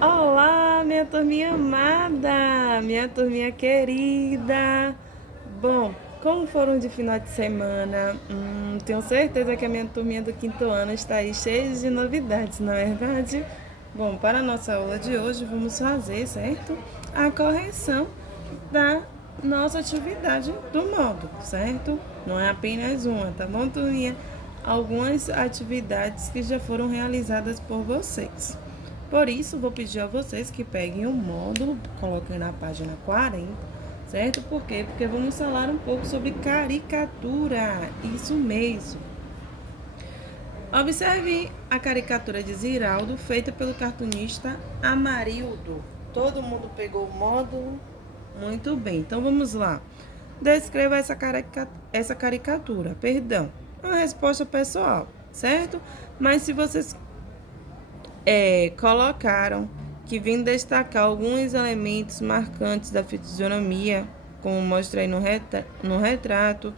Olá, minha turminha amada, minha turminha querida. Bom, como foram de final de semana? Tenho certeza que a minha turminha do quinto ano está aí cheia de novidades, não é verdade? Bom, para a nossa aula de hoje, vamos fazer, certo? A correção da nossa atividade do módulo, certo? Não é apenas uma, tá bom, turminha? Algumas atividades que já foram realizadas por vocês. Por isso, vou pedir a vocês que peguem o módulo, coloquem na página 40, certo? Por quê? Porque vamos falar um pouco sobre caricatura, isso mesmo. Observe a caricatura de Ziraldo, feita pelo cartunista Amarildo. Todo mundo pegou o módulo? Muito bem, então vamos lá. Descreva essa caricatura, perdão. É uma resposta pessoal, certo? Mas se vocês colocaram que vem destacar alguns elementos marcantes da fisionomia, como mostra aí no retrato,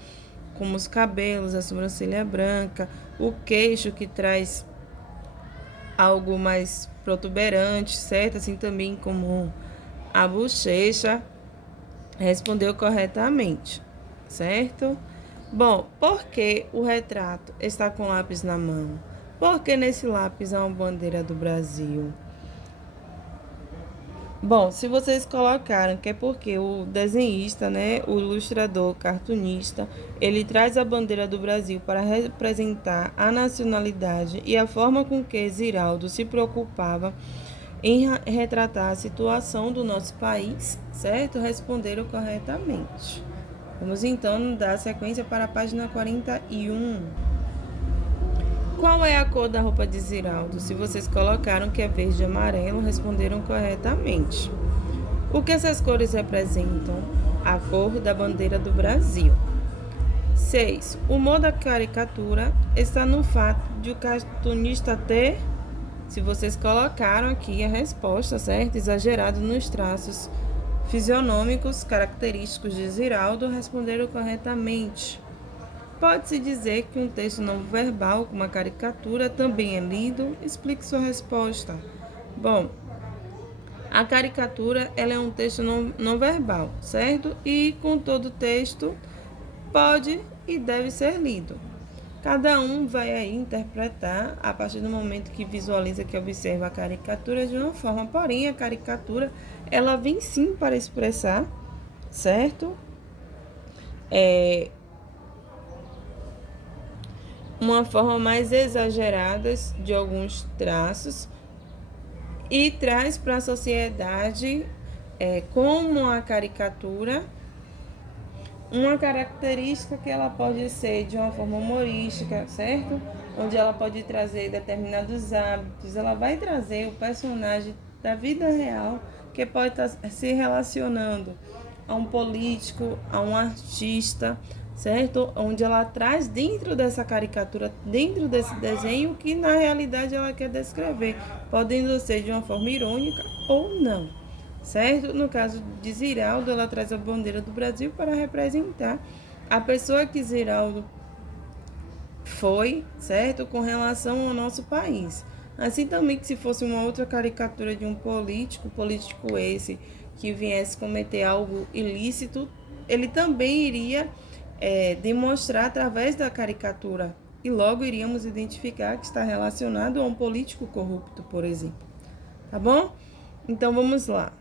como os cabelos, a sobrancelha branca, o queixo que traz algo mais protuberante, certo? Assim também como a bochecha, respondeu corretamente, certo? Bom, por que o retrato está com lápis na mão? Porque nesse lápis há uma bandeira do Brasil. Bom, se vocês colocaram que é porque o desenhista, né, o ilustrador, o cartunista, ele traz a bandeira do Brasil para representar a nacionalidade e a forma com que Ziraldo se preocupava em retratar a situação do nosso país, certo? Responderam corretamente. Vamos então dar sequência para a página 41. Qual é a cor da roupa de Ziraldo? Se vocês colocaram que é verde e amarelo, responderam corretamente. O que essas cores representam? A cor da bandeira do Brasil. 6. O humor da caricatura está no fato de o cartunista ter, se vocês colocaram aqui a resposta, certo? Exagerado nos traços fisionômicos característicos de Ziraldo, responderam corretamente. Pode-se dizer que um texto não verbal, como a caricatura, também é lido? Explique sua resposta. Bom, a caricatura ela é um texto não verbal, certo? E com todo texto pode e deve ser lido. Cada um vai aí interpretar a partir do momento que visualiza, que observa a caricatura de uma forma. Porém, a caricatura ela vem sim para expressar, certo? Uma forma mais exagerada de alguns traços e traz para a sociedade, como a caricatura, uma característica que ela pode ser de uma forma humorística, certo? Onde ela pode trazer determinados hábitos, ela vai trazer o personagem da vida real que pode estar se relacionando a um político, a um artista, certo? Onde ela traz dentro dessa caricatura, dentro desse desenho, que na realidade ela quer descrever, podendo ser de uma forma irônica ou não, certo? No caso de Ziraldo, ela traz a bandeira do Brasil para representar a pessoa que Ziraldo foi, certo? Com relação ao nosso país. Assim também que se fosse uma outra caricatura de um político esse que viesse cometer algo ilícito, ele também iria demonstrar através da caricatura e logo iríamos identificar que está relacionado a um político corrupto, por exemplo. Tá bom? Então vamos lá.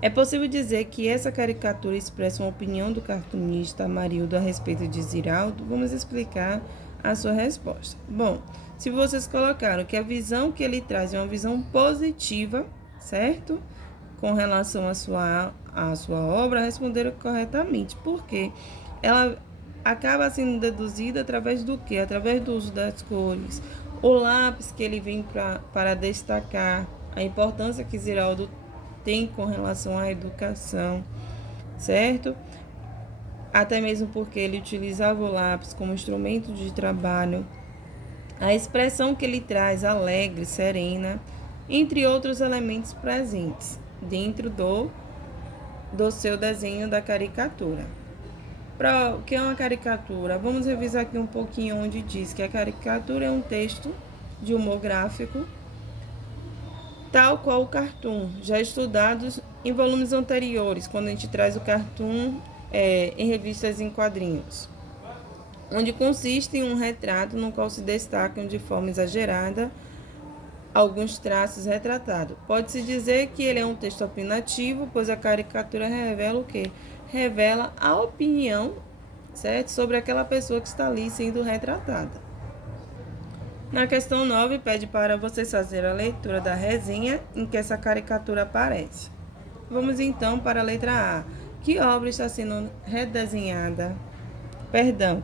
É possível dizer que essa caricatura expressa uma opinião do cartunista Amarildo a respeito de Ziraldo? Vamos explicar a sua resposta. Bom, se vocês colocaram que a visão que ele traz é uma visão positiva, certo? Com relação à sua obra, responderam corretamente. Por quê? Ela acaba sendo deduzida através do quê? Através do uso das cores. O lápis que ele vem para destacar a importância que Ziraldo tem com relação à educação, certo? Até mesmo porque ele utilizava o lápis como instrumento de trabalho. A expressão que ele traz, alegre, serena, entre outros elementos presentes dentro do seu desenho da caricatura. Para o que é uma caricatura? Vamos revisar aqui um pouquinho onde diz que a caricatura é um texto de humor gráfico tal qual o cartoon, já estudados em volumes anteriores, quando a gente traz o cartoon em revistas em quadrinhos, onde consiste em um retrato no qual se destacam de forma exagerada alguns traços retratados. Pode-se dizer que ele é um texto opinativo, pois a caricatura revela o quê? Revela a opinião, certo? Sobre aquela pessoa que está ali sendo retratada. Na questão 9, pede para vocês fazerem a leitura da resenha em que essa caricatura aparece. Vamos então para a letra A. Que obra está sendo redesenhada?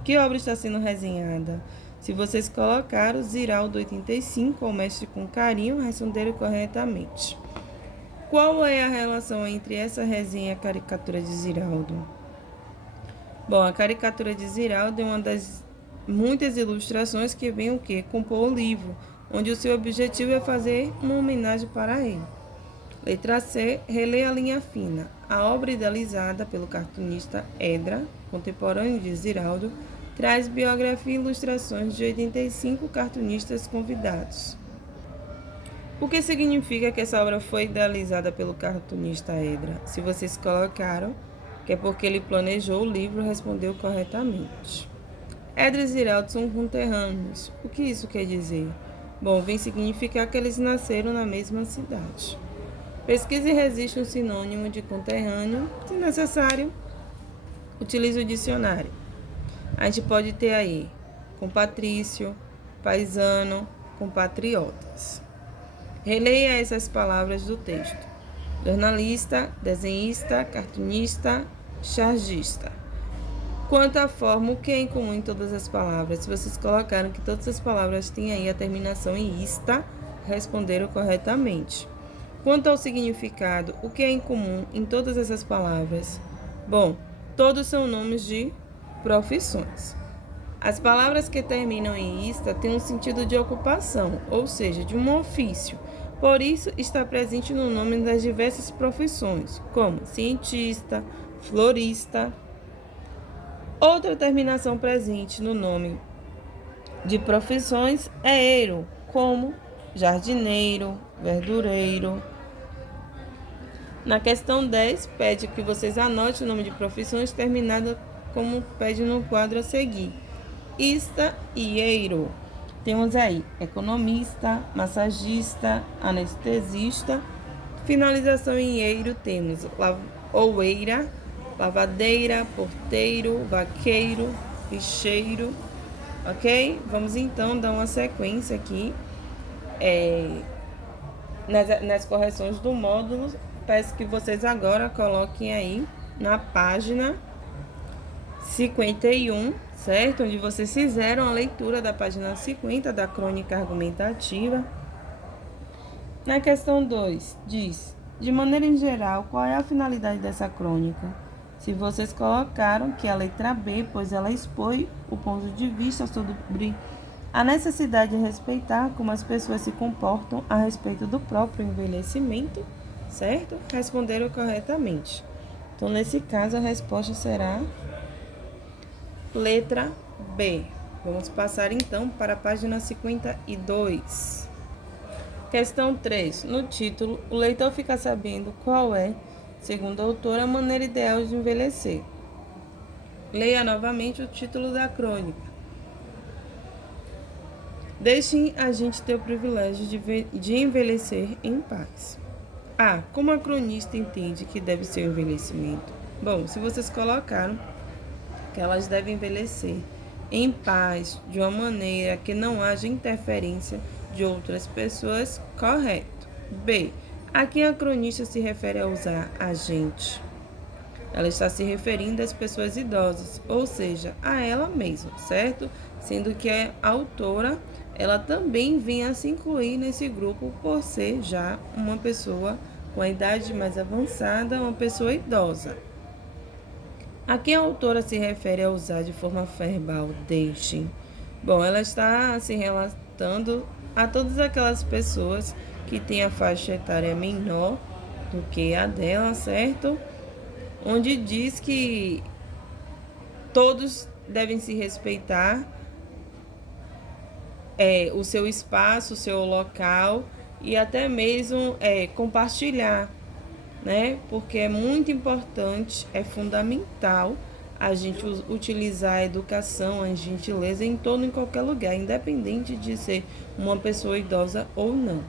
Que obra está sendo resenhada? Se vocês colocaram Ziraldo 85, ou Mestre com Carinho, responderam corretamente. Qual é a relação entre essa resenha e a caricatura de Ziraldo? Bom, a caricatura de Ziraldo é uma das muitas ilustrações que vem o quê? Compor o livro, onde o seu objetivo é fazer uma homenagem para ele. Letra C, relê a linha fina. A obra idealizada pelo cartunista Edra, contemporâneo de Ziraldo, traz biografia e ilustrações de 85 cartunistas convidados. O que significa que essa obra foi idealizada pelo cartunista Edra? Se vocês colocaram que é porque ele planejou o livro, respondeu corretamente. Edra e Ziraldo são conterrâneos. O que isso quer dizer? Bom, vem significar que eles nasceram na mesma cidade. Pesquise e resiste um sinônimo de conterrâneo. Se necessário, utilize o dicionário. A gente pode ter aí compatrício, paisano, compatriotas. Releia essas palavras do texto: jornalista, desenhista, cartunista, chargista. Quanto à forma, o que é em comum em todas as palavras? Se vocês colocaram que todas as palavras têm aí a terminação em ista, responderam corretamente. Quanto ao significado, o que é em comum em todas essas palavras? Bom, todos são nomes de profissões. As palavras que terminam em ista têm um sentido de ocupação, ou seja, de um ofício. Por isso, está presente no nome das diversas profissões, como cientista, florista. Outra terminação presente no nome de profissões é eiro, como jardineiro, verdureiro. Na questão 10, pede que vocês anotem o nome de profissões terminada como pede no quadro a seguir. Ista e eiro. Temos aí economista, massagista, anestesista. Finalização em eiro temos oueira, lavadeira, porteiro, vaqueiro, bicheiro, ok? Vamos então dar uma sequência aqui nas correções do módulo. Peço que vocês agora coloquem aí na página 51, certo? Onde vocês fizeram a leitura da página 50 da crônica argumentativa. Na questão 2, diz: de maneira em geral, qual é a finalidade dessa crônica? Se vocês colocaram que é a letra B, pois ela expõe o ponto de vista sobre a necessidade de respeitar como as pessoas se comportam a respeito do próprio envelhecimento, certo? Responderam corretamente. Então, nesse caso, a resposta será letra B. Vamos passar, então, para a página 52. Questão 3. No título, o leitor fica sabendo qual é, segundo a autora, a maneira ideal de envelhecer. Leia novamente o título da crônica. Deixem a gente ter o privilégio de envelhecer em paz. A. Como a cronista entende que deve ser o envelhecimento? Bom, se vocês colocaram que elas devem envelhecer em paz, de uma maneira que não haja interferência de outras pessoas, correto. B. A quem a cronista se refere a usar a gente? Ela está se referindo às pessoas idosas, ou seja, a ela mesma, certo? Sendo que a autora, ela também vem a se incluir nesse grupo por ser já uma pessoa com a idade mais avançada, uma pessoa idosa. A quem a autora se refere a usar de forma verbal, deixem? Bom, ela está se relatando a todas aquelas pessoas que têm a faixa etária menor do que a dela, certo? Onde diz que todos devem se respeitar o seu espaço, o seu local e até mesmo compartilhar, né? Porque é muito importante, é fundamental a gente utilizar a educação, a gentileza em todo, em qualquer lugar, independente de ser uma pessoa idosa ou não.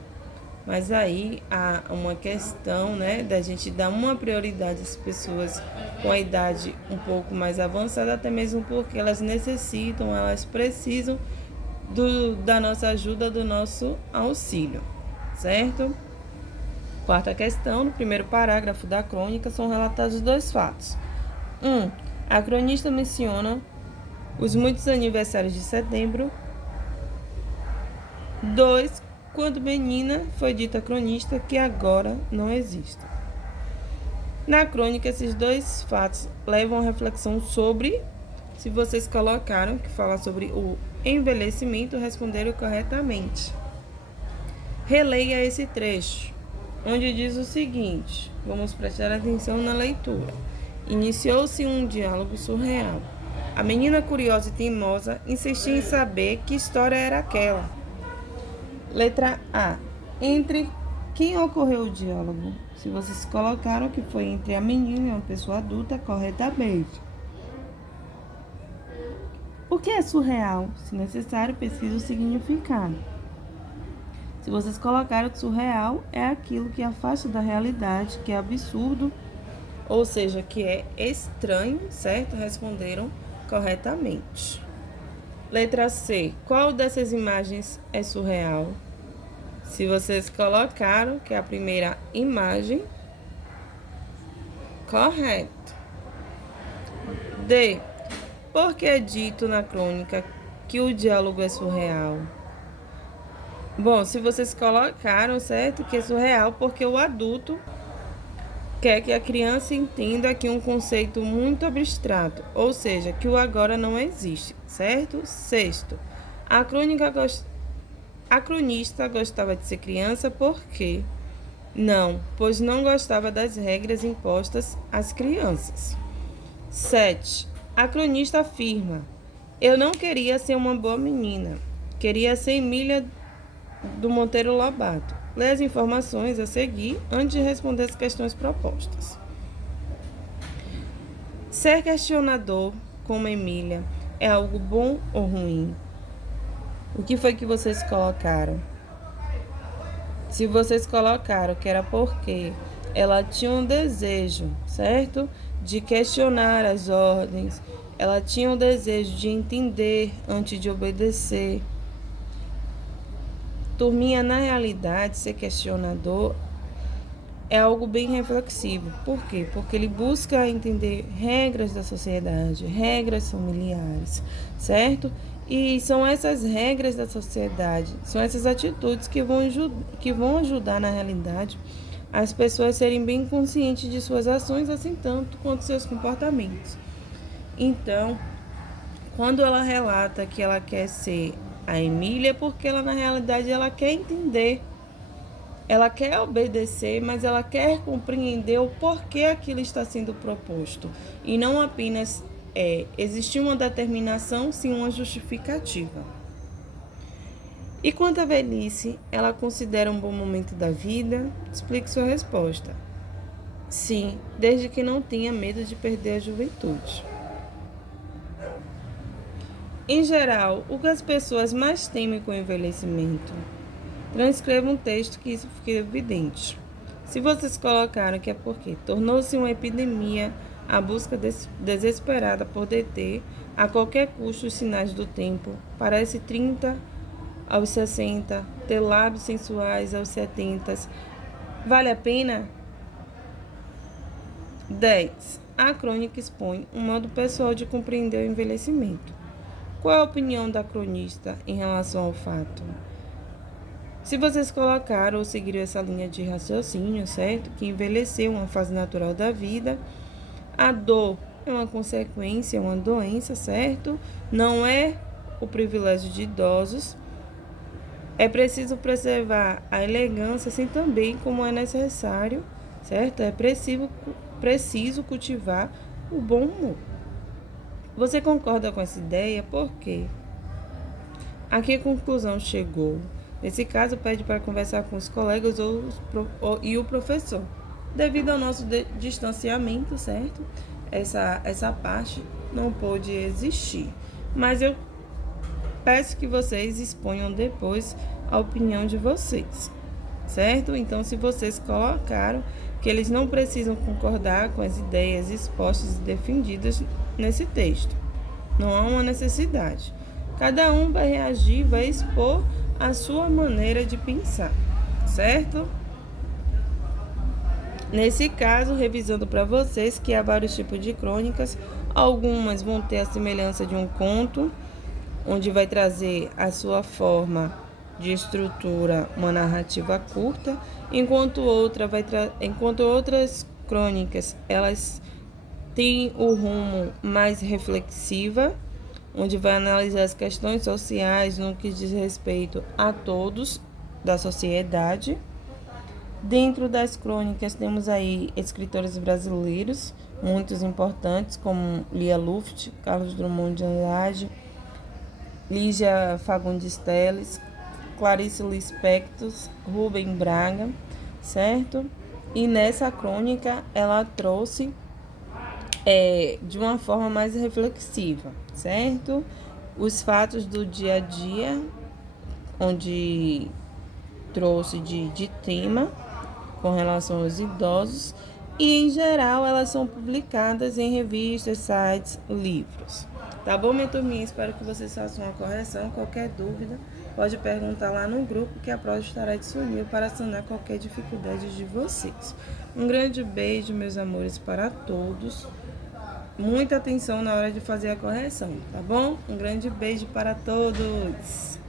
Mas aí há uma questão, né, da gente dar uma prioridade às pessoas com a idade um pouco mais avançada, até mesmo porque elas necessitam, elas precisam da nossa ajuda, do nosso auxílio, certo? Quarta questão, no primeiro parágrafo da crônica, são relatados 2 fatos. 1. A cronista menciona os muitos aniversários de setembro. 2. Quando menina, foi dita cronista que agora não existe. Na crônica, esses 2 fatos levam a reflexão sobre, se vocês colocaram, que fala sobre o envelhecimento, responderam corretamente. Releia esse trecho, onde diz o seguinte, vamos prestar atenção na leitura. Iniciou-se um diálogo surreal. A menina curiosa e teimosa insistia em saber que história era aquela. Letra A. Entre quem ocorreu o diálogo? Se vocês colocaram que foi entre a menina e uma pessoa adulta, corretamente. O que é surreal? Se necessário, pesquise o significado. Se vocês colocaram que surreal é aquilo que afasta da realidade, que é absurdo, ou seja, que é estranho, certo? Responderam corretamente. Letra C. Qual dessas imagens é surreal? Se vocês colocaram que é a primeira imagem, correto. D. Por que é dito na crônica que o diálogo é surreal? Bom, se vocês colocaram, certo, que é surreal porque o adulto quer que a criança entenda aqui um conceito muito abstrato, ou seja, que o agora não existe, certo? Sexto, a cronista gostava de ser criança por quê? Não, pois não gostava das regras impostas às crianças. 7. A cronista afirma: eu não queria ser uma boa menina, queria ser Emília do Monteiro Lobato. Lê as informações a seguir antes de responder as questões propostas. Ser questionador, como Emília, é algo bom ou ruim? O que foi que vocês colocaram? Se vocês colocaram que era porque ela tinha um desejo, certo? De questionar as ordens, ela tinha um desejo de entender antes de obedecer. Turminha, na realidade, ser questionador é algo bem reflexivo. Por quê? Porque ele busca entender regras da sociedade, regras familiares, certo? E são essas regras da sociedade, são essas atitudes que vão ajudar, na realidade, as pessoas serem bem conscientes de suas ações, assim tanto quanto seus comportamentos. Então, quando ela relata que ela quer ser a Emília, porque ela, na realidade, ela quer entender, ela quer obedecer, mas ela quer compreender o porquê aquilo está sendo proposto. E não apenas existir uma determinação, sim uma justificativa. E quanto à velhice, ela considera um bom momento da vida? Explique sua resposta. Sim, desde que não tenha medo de perder a juventude. Em geral, o que as pessoas mais temem com o envelhecimento? Transcreva um texto que isso fique evidente. Se vocês colocaram que é porque tornou-se uma epidemia a busca desesperada por deter a qualquer custo os sinais do tempo, parece 30 aos 60, ter lábios sensuais aos 70, vale a pena? 10. A crônica expõe um modo pessoal de compreender o envelhecimento. Qual é a opinião da cronista em relação ao fato? Se vocês colocaram ou seguiram essa linha de raciocínio, certo? Que envelhecer é uma fase natural da vida. A dor é uma consequência, é uma doença, certo? Não é o privilégio de idosos. É preciso preservar a elegância, assim também como é necessário, certo? É preciso cultivar o bom humor. Você concorda com essa ideia? Por quê? A que conclusão chegou? Nesse caso, pede para conversar com os colegas e o professor. Devido ao nosso distanciamento, certo? Essa parte não pôde existir. Mas eu peço que vocês exponham depois a opinião de vocês, certo? Então, se vocês colocaram que eles não precisam concordar com as ideias expostas e defendidas nesse texto, não há uma necessidade. Cada um vai reagir, vai expor a sua maneira de pensar, certo? Nesse caso, revisando para vocês que há vários tipos de crônicas, algumas vão ter a semelhança de um conto, onde vai trazer a sua forma de estrutura, uma narrativa curta, enquanto outras crônicas, elas têm o rumo mais reflexiva, onde vai analisar as questões sociais no que diz respeito a todos da sociedade. Dentro das crônicas temos aí escritores brasileiros, muitos importantes, como Lia Luft, Carlos Drummond de Andrade, Lígia Fagundes Telles, Clarice Lispector, Rubem Braga, certo? E nessa crônica ela trouxe de uma forma mais reflexiva, certo? Os fatos do dia a dia, onde trouxe de tema com relação aos idosos, e em geral elas são publicadas em revistas, sites, livros. Tá bom, minha turminha? Espero que vocês façam uma correção. Qualquer dúvida, pode perguntar lá no grupo que a prova estará disponível para sanar qualquer dificuldade de vocês. Um grande beijo, meus amores, para todos. Muita atenção na hora de fazer a correção, tá bom? Um grande beijo para todos!